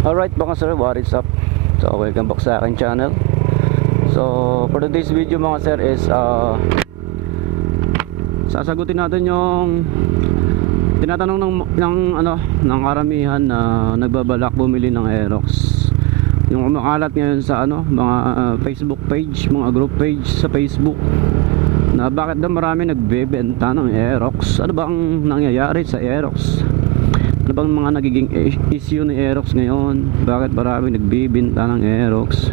Alright mga sir, what is up? So welcome back sa aking channel. So for today's video mga sir is sasagutin natin yung tinatanong ng karamihan na nagbabalak bumili ng Aerox. Yung kumakalat ngayon sa mga Facebook page, mga group page sa Facebook, na bakit daw marami nagbebenta ng Aerox. Ano ba ang nangyayari sa Aerox? Ano bang mga nagiging issue ni Aerox ngayon? Bakit marami nagbibenta ng Aerox?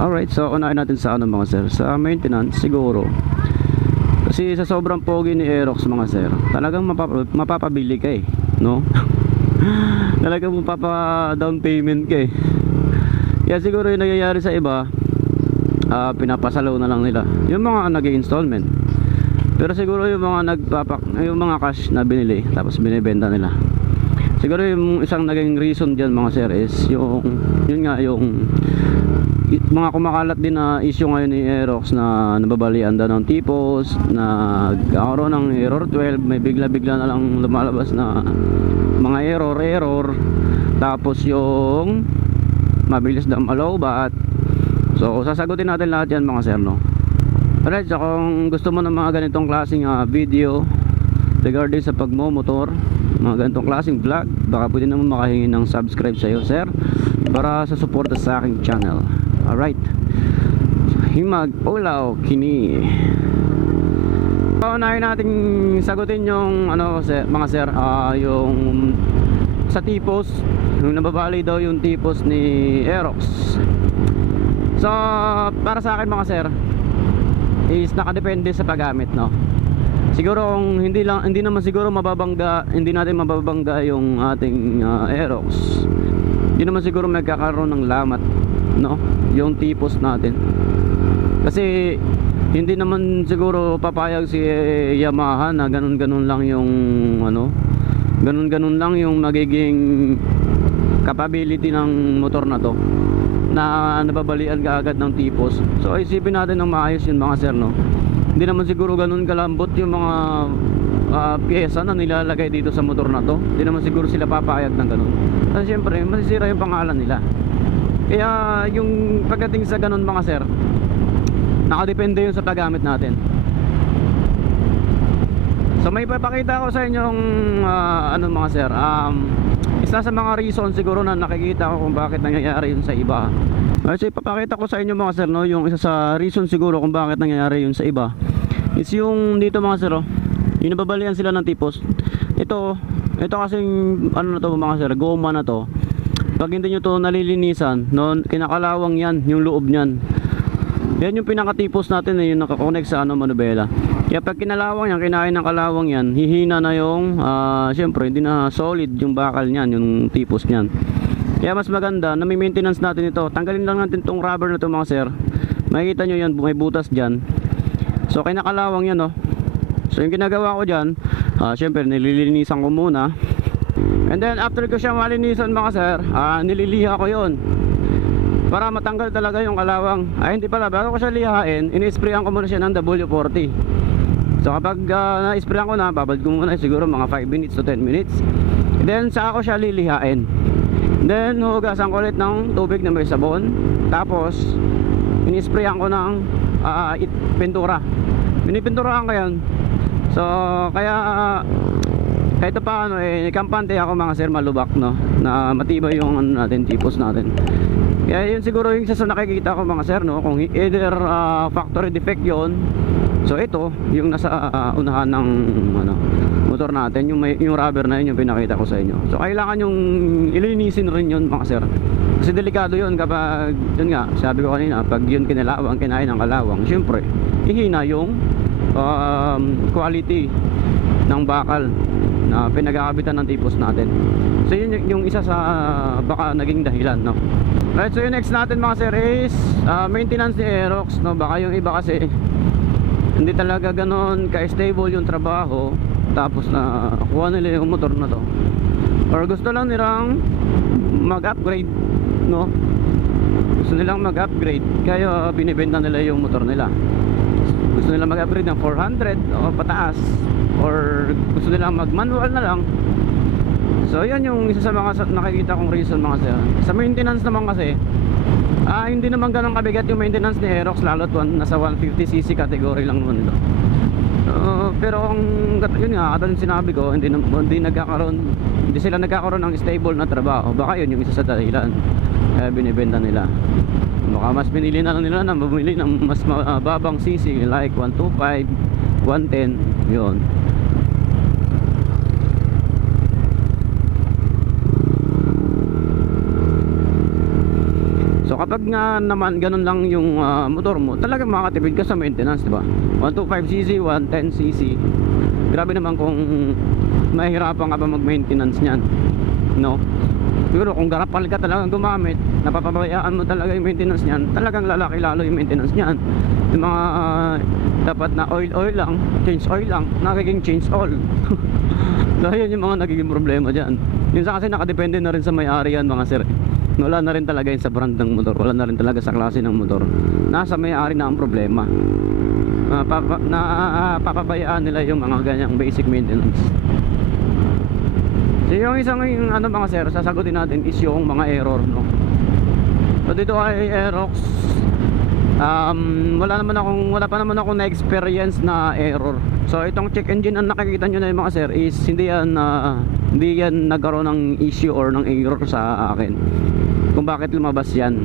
Alright, so unahin natin sa mga sir, sa maintenance siguro. Kasi sa sobrang pogi ni Aerox mga sir, talagang mapapabili ka no? Talagang mapapa down payment ka Kaya siguro yung nangyayari sa iba, pinapasalaw na lang nila yung mga nag-i-installment. Pero siguro yung mga yung mga cash na binili tapos binibenta nila, siguro yung isang naging reason dyan mga sir is yung mga kumakalat din na issue ngayon ni Aerox na nababalian daw ng tipos, na nagkakaroon ng error 12, may bigla-bigla na lang lumalabas na mga error, tapos yung mabilis daw malobat. So sasagutin natin lahat yan mga sir, no? Alright, so kung gusto mo ng mga ganitong klaseng video regarding sa pagmomotor, mga ganitong klaseng vlog, baka pwede naman makahingi ng subscribe sa iyo sir, para sa suporta sa aking channel. Alright, himag ulaw kini. Paunahin natin sagutin yung mga sir, yung sa tipos, yung nababali daw yung tipos ni Aerox. So para sa akin mga sir is nakadepende sa paggamit, no? Siguro kung hindi naman siguro hindi natin mababangga yung ating Aerox, hindi naman siguro magkakaroon ng lamat, no, yung tipos natin. Kasi hindi naman siguro papayag si Yamaha na ganun-ganun lang yung ganun-ganun lang yung magiging capability ng motor na to, na nababalian ka agad ng tipos. So isipin natin ng maayos yun mga sir, no? Hindi naman siguro ganun kalambot yung mga pyesa na nilalagay dito sa motor na to. Hindi naman siguro sila papayag ng ganun. Kasi syempre masisira yung pangalan nila. Kaya yung pagdating sa ganun mga sir, nakadepende yun sa paggamit natin. So may papakita ko sa inyong mga sir, isa sa mga reason siguro na nakikita ko kung bakit nangyayari yun sa iba. So ipapakita ko sa inyo mga sir, no, yung isa sa reason siguro kung bakit nangyayari yun sa iba is yung dito mga sir, yung nababalian sila ng tipos. Ito kasing na to mga sir, goma na to. Pag hindi nyo to nalilinisan, no, kinakalawang yan, yung loob nyan. Yan yung pinakatipos natin, yung nakakonect sa manubela. Kaya pag kinalawang yan, kinain ng kalawang yan, hihina na yung syempre hindi na solid yung bakal nyan, yung tipos nyan. Kaya mas maganda na may maintenance natin ito. Tanggalin lang natin itong rubber na ito mga sir. Makikita nyo yan, may butas dyan. So kinakalawang yan, no. So yung ginagawa ko dyan, syempre nililinisan ko muna. And then after ko siya malinisan mga sir, nililiha ko yon para matanggal talaga yung kalawang. Hindi pala, bago ko siya lihain, ini-sprayan ko muna siya ng W40. So kapag na-sprayan ko na, babad ko muna siguro mga 5 minutes to 10 minutes. Then saka ko siya lilihain. Then hugasan ko ulit ng tubig na may sabon. Tapos ini-sprayan ko ng pintura. Pinipinturahan ko yan. So kaya kahit pa kampante ako mga sir, malubak, no, na matibay yung natin, tipos natin. Kaya yun siguro yung isa sa nakikita ko mga sir, no, kung either factory defect yun. So ito yung nasa unahan ng motor natin, yung rubber na yun yung pinakita ko sa inyo. So kailangan yung ilinisin rin yun mga sir, kasi delikado yun kapag yun nga, sabi ko kanina, pag yun kinalawang, kinain ng kalawang, syempre ihina yung quality ng bakal na pinagkakabitan ng tipos natin. So yun yung isa sa baka naging dahilan, no. Right, so yung next natin mga sir is maintenance ni Aerox, no. Baka yung iba kasi hindi talaga ganon ka-stable yung trabaho, tapos na kuha nila yung motor na to, or gusto lang nilang mag-upgrade, no. Gusto nilang mag-upgrade, kaya binibenta nila yung motor nila. Gusto nilang mag-upgrade ng 400 o pataas, or gusto nilang mag-manual na lang. So yan yung isa sa mga nakikita kong reason mga sir. Sa maintenance naman kasi hindi naman ganun kabigat yung maintenance ni Aerox, lalo't nasa 150cc category lang naman ito. Pero yun nga, katulad sinabi ko, hindi sila nagkakaroon ng stable na trabaho. Baka yun yung isa sa dahilan kaya binibenta nila. Baka mas pinili na lang nila na bumili ng mas mababang cc like 125, 110, yun. So kapag nga naman ganun lang yung motor mo, talagang makakatipid ka sa maintenance, di ba? 125cc, 110cc. Grabe naman kung mahirapan ka pa mag-maintenance niyan, no? Pero kung garapal ka talagang gumamit, napapabayaan mo talaga yung maintenance niyan, talagang lalaki lalo yung maintenance niyan. Yung mga dapat na oil lang, change oil lang, nagiging change all. So yun yung mga nagiging problema dyan. Minsan kasi nakadepende na rin sa may-ari yan mga sir. Wala na rin talaga yun sa brand ng motor, wala na rin talaga sa klase ng motor. Nasa may-ari na ang problema. Papabayaan nila yung mga ganyang basic maintenance. So yung isang ano mga sir, sasagutin natin is yung mga error, no? So dito ay Aerox, wala pa naman akong na-experience na error. So itong check engine ang nakikita nyo na yung mga sir is hindi yan nagkaroon ng issue or ng error sa akin kung bakit lumabas yan.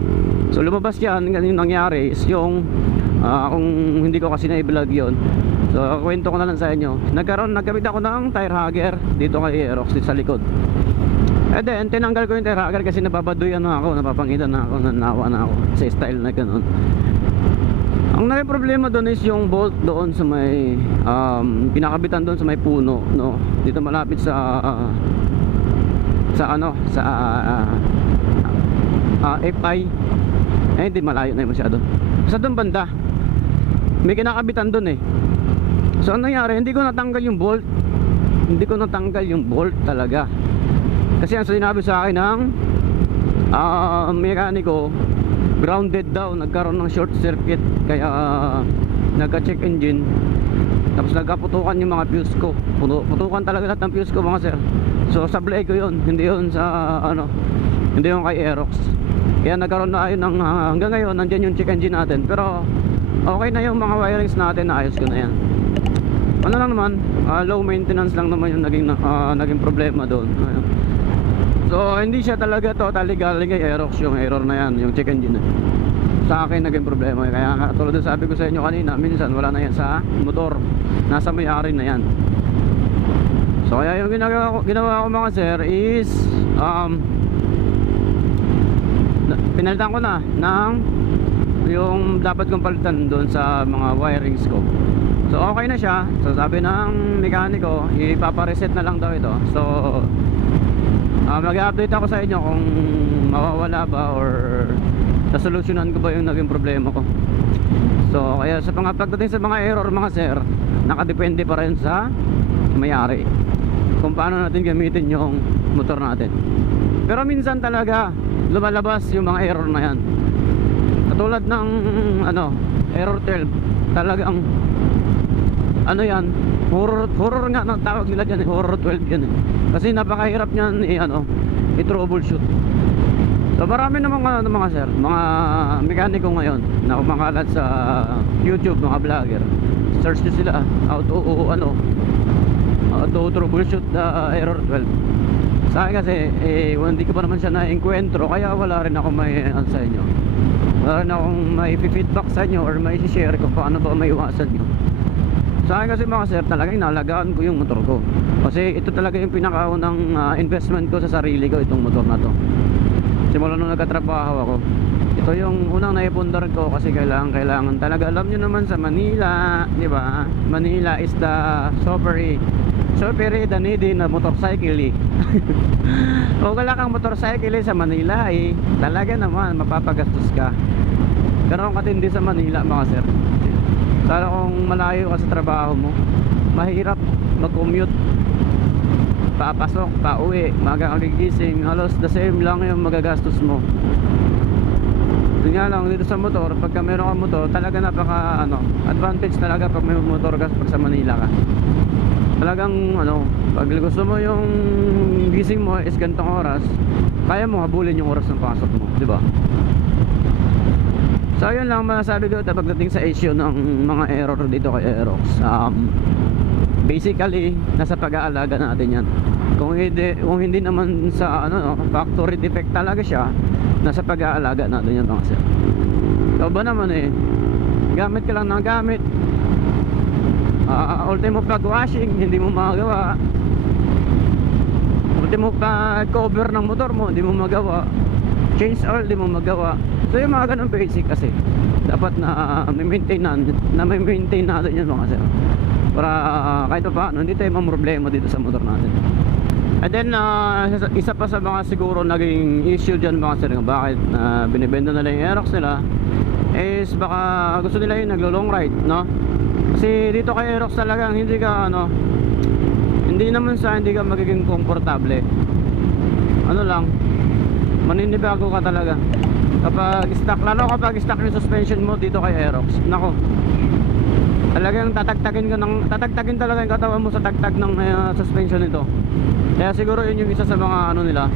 So lumabas yan, yung nangyari is yung kung hindi ko kasi na-i-vlog yun. So kwento ko na lang sa inyo, nagkabit ako ng tire hugger dito kay Aerox dito sa likod. And then tinanggal ko yung tire hugger kasi nababaduyan na ako, napapangitan na ako, nanawa na ako sa style na ganun. Ang naging problema doon is yung bolt doon sa may pinakabitan doon sa may puno, no? Dito malapit sa FI. Hindi malayo na yun masyado. Sa doon banda may kinakabitan doon eh. So ano nangyari, hindi ko natanggal yung bolt. Hindi ko natanggal yung bolt talaga. Kasi ang sinabi sa akin ng mekaniko, grounded daw, nagkaroon ng short circuit. Kaya nagka-check engine, tapos nagkaputukan yung mga fuse ko. Putukan talaga lahat ng fuse ko mga sir. So sablay ko yun, hindi yun sa hindi yun kay Aerox. Kaya nagkaroon na ayun ng hanggang ngayon nandiyan yung check engine natin. Pero okay na yung mga wirings natin, naayos ko na yan. Ano lang naman, low maintenance lang naman yung naging problema doon. So hindi siya talaga totally galing kay Aerox yung error na yan, yung check engine. Sa akin naging problema. Kaya tulad ng sabi ko sa inyo kanina, minsan wala na yan sa motor, nasa may-ari na yan. So kaya yung ginawa ko mga sir is pinalitan ko na ng yung dapat kong palitan doon sa mga wirings ko. So okay na siya. So sabi ng mekaniko, ipapareset na lang daw ito. So mag-update ako sa inyo kung mawawala ba or nasolusyonan ko ba yung naging problema ko. So kaya sa pagdating sa mga error mga sir, nakadepende pa rin sa may-ari kung paano natin gamitin yung motor natin. Pero minsan talaga lumalabas yung mga error na yan. Katulad ng error 12, talagang yan, horror nga ng tawag nila dyan, horror 12 yan eh. Kasi napakahirap niyan i-troubleshoot. So marami namang mga sir, mga mekaniko ngayon na kumakalat sa YouTube, mga vlogger. Search nyo sila, how to troubleshoot the error 12. Sa akin kasi hindi ko pa naman siya na-encuentro, kaya wala rin ako may sa inyo. Wala rin akong may feedback sa inyo or may share ko paano ba may iwasan nyo. Sa akin kasi mga sir, talagang inalagaan ko yung motor ko. Kasi ito talaga yung pinakaunang investment ko sa sarili ko, itong motor na to. Simula nung nagkatrabaho ako, ito yung unang naipundar ko kasi kailangan talaga. Alam nyo naman sa Manila, di ba? Manila is the superi the needy na motorcycle eh. Kung wala kang motorcycle sa Manila talaga naman mapapagastos ka. Pero kung katindi sa Manila mga sir, lalo kung malayo ka sa trabaho mo, mahirap mag-commute, papasok, pauwi, maga kang gigising, halos the same lang yung magagastos mo. Yun nga lang, dito sa motor, pagka meron kang motor, talaga napaka advantage talaga pag may motor ka pag sa Manila ka. Talagang ano, pag gusto mo yung gising mo is ganitong oras, kaya mo habulin yung oras ng pasok mo, di ba? So yun lang masasabi ko pagdating sa issue ng mga error dito kay Aerox. Basically nasa pag-aalaga natin yan. Kung hindi naman sa ano, factory defect talaga siya, nasa pag-aalaga natin yan mga sir. So ba naman eh, gamit ka lang ng gamit, ultimo pag washing hindi mo magawa, ultimo pag cover ng motor mo hindi mo magawa, change oil hindi mo magawa. So yung mga ganun basic kasi dapat na maintain natin yan mga sir, para kahit pa paano hindi tayo mamroblema dito sa motor natin. And then isa pa sa mga siguro naging issue dyan mga sir, bakit binibenta nila yung Aerox nila is baka gusto nila yung naglo-long ride, no? Kasi dito kay Aerox talagang hindi ka ano, hindi naman sa hindi ka magiging komportable, ano lang, maninibago ka talaga kapag stock, lalo kapag stock yung suspension mo dito kay Aerox. Nako, talagang tatagtagin talaga yung katawan mo sa tagtag ng suspension nito. Kaya siguro yun yung isa sa mga ano nila,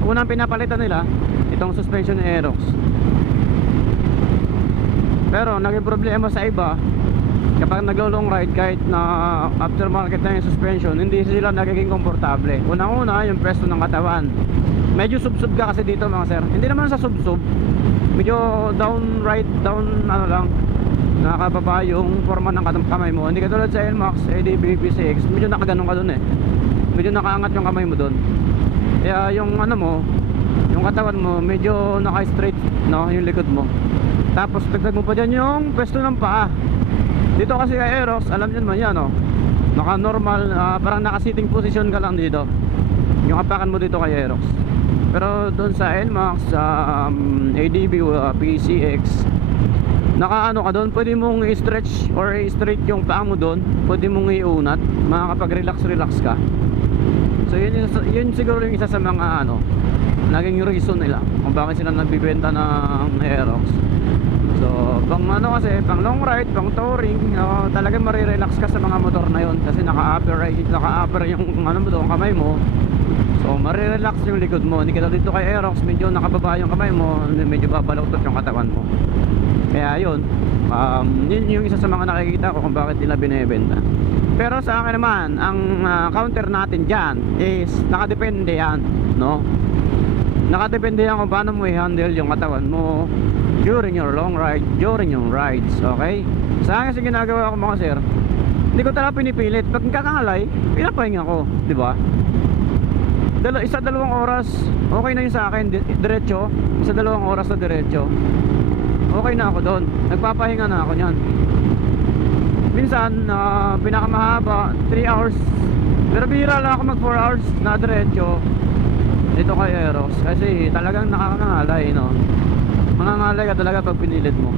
unang pinapalitan nila itong suspension ni Aerox. Pero naging problema sa iba, kapag naglo-long ride kahit na aftermarket na yung suspension, hindi sila nagiging komportable. Unang-una yung pwesto ng katawan, medyo sub-sub ka kasi dito mga sir. Hindi naman sa sub-sub, medyo down ano lang, nakababa yung forma ng kamay mo. Hindi katulad sa NMAX, ADB, PCX, medyo nakaganon ka dun eh, medyo nakaangat yung kamay mo dun. Kaya yung ano mo, yung katawan mo medyo naka-straight, no, yung likod mo. Tapos dagdag mo pa dyan yung pwesto ng paa. Dito kasi kay Aerox, alam nyo naman yan, no? Naka-normal, parang naka-sitting position ka lang dito, yung apakan mo dito kay Aerox. Pero doon sa NMAX, ADB, PCX, naka-ano ka doon, pwede mong i-stretch or i-straight yung paa mo doon, pwede mong i-unat, makakapag-relax ka. So yun siguro yung isa sa mga ano, naging reason nila kung bakit sila nagbibenta ng Aerox. So pang ano kasi, pang long ride, pang touring, talagang marirelax ka sa mga motor na yon kasi naka-upper yung ano mo doon, kamay mo. So marirelax yung likod mo. Hindi ka dito kay Aerox, medyo nakababa yung kamay mo, medyo babalautot yung katawan mo. Kaya yun, yun yung isa sa mga nakikita ko kung bakit nila binibenta. Pero sa akin naman, ang counter natin dyan is nakadepende yan, no? Nakadepende yan kung paano mo i-handle yung katawan mo during your long ride, during yung rides, okay? Sa akin kasi ginagawa ko mga sir, hindi ko talaga pinipilit. Pag kakangalay, pinapahinga ko, di ba? Isa-dalawang oras, okay na yun sa akin, diretso. Isa-dalawang oras na diretso, okay na ako doon. Nagpapahinga na ako nyan. Minsan, pinakamahaba 3 hours. Pero bihira lang ako mag 4 hours na diretso dito kay Aerox. Kasi talagang nakakangalay, no? Mangangalay ka talaga pag pinilit mo.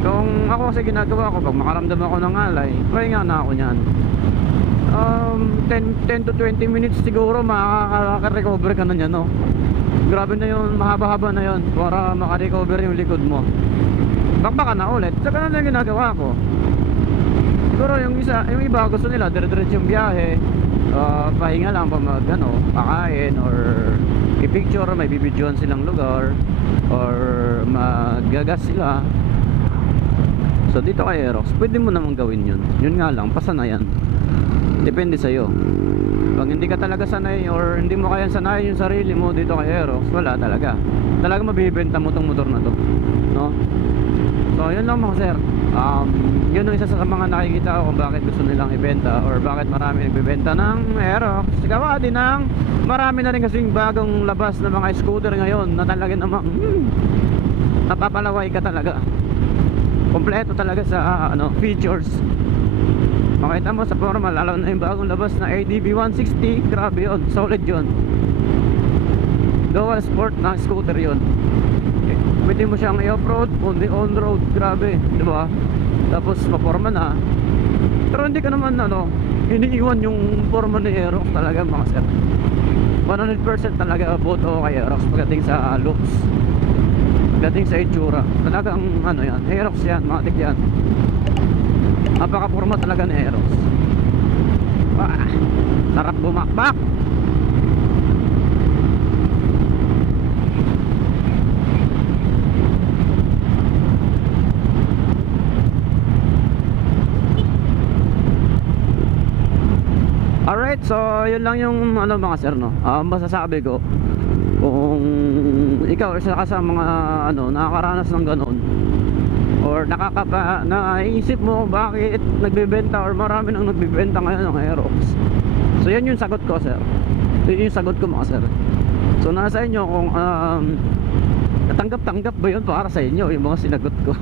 Kung ako kasi ginagawa ko, pag makaramdam ako ng ngalay, pahinga na ako nyan. 10 to 20 minutes siguro makaka-recover ka na nyan, no? Grabe na yun, mahaba-haba na yun para makarecover yung likod mo. Bakbaka na ulit. Saka na yung ginagawa ko. Siguro yung iba gusto nila dire-diretso yung biyahe, pahinga lang pa pakain or i-picture, may bibidyoan silang lugar or magagas sila. So dito kay Aerox, pwede mo namang gawin yun. Yun nga lang, pasanayan. Depende sa'yo. Pag hindi ka talaga sanay or hindi mo kayang sanay yung sarili mo dito kay Aerox, wala talaga. Talaga mabibenta mo tong motor na to, no? So yun lang mga sir. Yun ang isa sa mga nakikita ko kung bakit gusto nilang ibenta or bakit marami nagbibenta ng Aerox. Gawa din ng marami na rin kasing bagong labas na mga scooter ngayon na talaga namang napapalaway ka talaga. Kompleto talaga sa features. Makita mo sa formal, lalo na yung bagong labas na ADB 160, grabe yun, solid yun. Dual sport na scooter yun. Pwede mo siyang i-off-road, on-road, grabe, diba? Tapos maporma na. Pero hindi ka naman iniiwan yung forma ni Aerox talaga mga sir. 100% talaga boto kay Aerox pagdating sa looks, pagdating sa itsura. Talagang yan, Aerox yan, matik yan. Napaka-forma talaga ni Aerox. Sarap bumakbak. Alright, so yun lang yung ano mga sir, no? Masasabi ko kung ikaw isa ka sa mga ano nakakaranas ng ganon or naisip mo bakit nagbebenta or marami nang nagbebenta ngayon ng Aerox. So yan yung sagot ko, sir. Yun yung sagot ko mga sir. So nasa inyo kung natanggap-tanggap ba yun para sa inyo yung mga sinagot ko.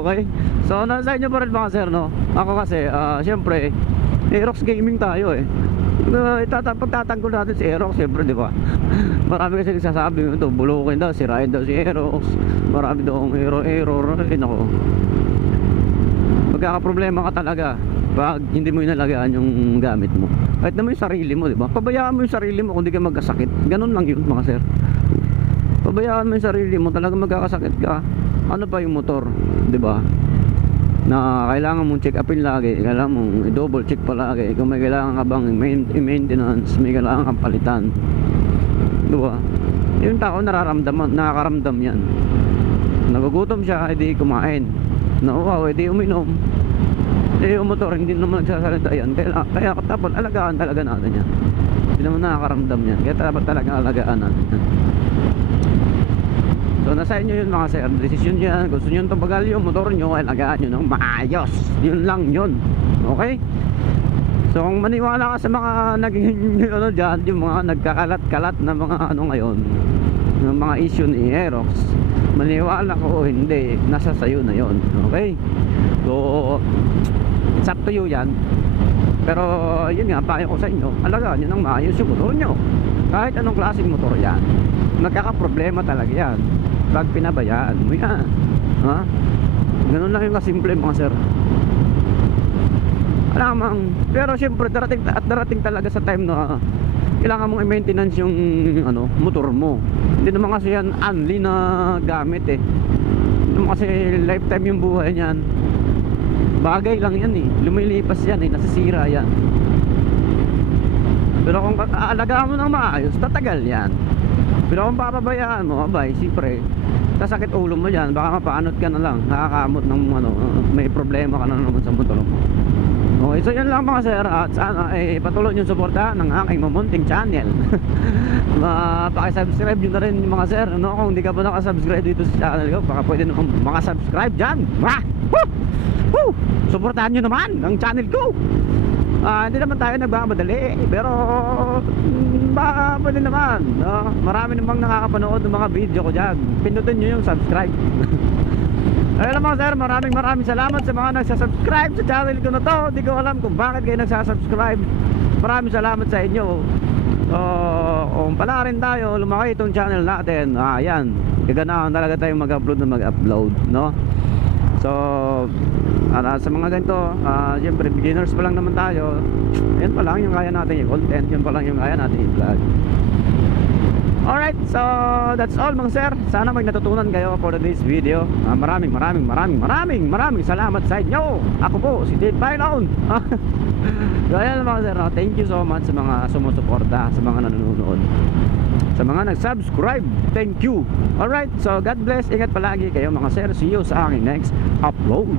Okay, so nasa inyo pa rin mga sir, no? Ako kasi syempre Aerox gaming tayo eh. Pagtatanggol natin si Aerox, siyempre, di ba? Marami kasi nagsasabi ito, bulukin daw, sirain daw si Aerox. Marami daw ang error. Nako. Magkakaproblema ka talaga pag hindi mo inalagaan yung gamit mo. Kahit naman yung sarili mo, di ba? Pabayaan mo yung sarili mo kung di ka magkasakit. Ganun lang yun, mga sir. Pabayaan mo yung sarili mo, talaga magkakasakit ka. Ano pa yung motor, di ba? Na kailangan mong check upin lagi, kailangan mong i-double check palagi kung may kailangan ka bang maintenance, may kailangan kang palitan, diba? Yung tao nakakaramdam yan. Nagugutom siya, edi kumain. Nauwaw, edi uminom. Yung motor hindi naman nagsasalita yan. Kaya dapat alagaan talaga natin yan. Hindi naman nakakaramdam yan, kaya dapat talaga alagaan natin yan. So nasa inyo yun mga sir, desisyon yan. Gusto nyo tumagal yung motor nyo, alagaan nyo ng maayos. Yun lang yun. Okay? So kung maniwala ka sa mga naging ano dyan, yung mga nagkakalat-kalat na mga ano ngayon, ng mga issue ni Aerox, maniwala ko o hindi, nasa sayo na yun. Okay? So it's up to you yan. Pero yun nga, payo ko sa inyo, alagaan nyo ng maayos yung motor nyo. Kahit anong klaseng motor yan, nagkakaproblema talaga yan pag pinabayaan mo yan. Ha? Ganun lang yung kasimple mga sir. Alamang, pero syempre darating talaga sa time na kailangan mong i-maintenance yung ano, motor mo. Hindi naman kasi yan only na gamit eh. Hindi naman kasi lifetime yung buhay niyan. Bagay lang yan eh. Lumilipas yan eh, nasisira yan. Pero kung aalagaan mo ng maayos, tatagal yan. Pero kung papabayaan mo, abay, siyempre sasakit ulo mo dyan, baka mapaanot ka na lang, nakakamot ng ano, may problema ka na naman sa motor mo. Okay, so yan lang mga sir. At sana patuloy nyo suporta ng aking mamunting channel. Pakisubscribe nyo na rin mga sir, no? Kung hindi ka pa nakasubscribe dito sa channel ko, baka pwede naman makasubscribe dyan. Woo! Suportahan nyo naman ang channel ko. Hindi naman tayo nagmamadali, pero baka pwede naman, no? Marami namang nakakapanood ng mga video ko dyan. Pindutin nyo yung subscribe. Ayun mga sir, maraming salamat sa mga nagsasubscribe sa channel ko na to. Hindi ko alam kung bakit kayo nagsasubscribe. Maraming salamat sa inyo. Kung pala rin tayo lumaki itong channel natin, yan, gaganahan talaga tayong mag-upload na mag-upload, no? So sa mga ganito, siyempre beginners pa lang naman tayo. Yan pa lang yung kaya natin yung content, yan pa lang yung kaya natin yung vlog. Alright, so that's all mga sir. Sana may natutunan kayo for today's video. Maraming salamat sa inyo. Ako po si Dave Bailon. So ayan mga sir, thank you so much sa mga sumusuporta, sa mga nanonood, sa mga nag-subscribe. Thank you. Alright, so God bless. Ingat palagi kayo mga sir. See you sa aking next upload.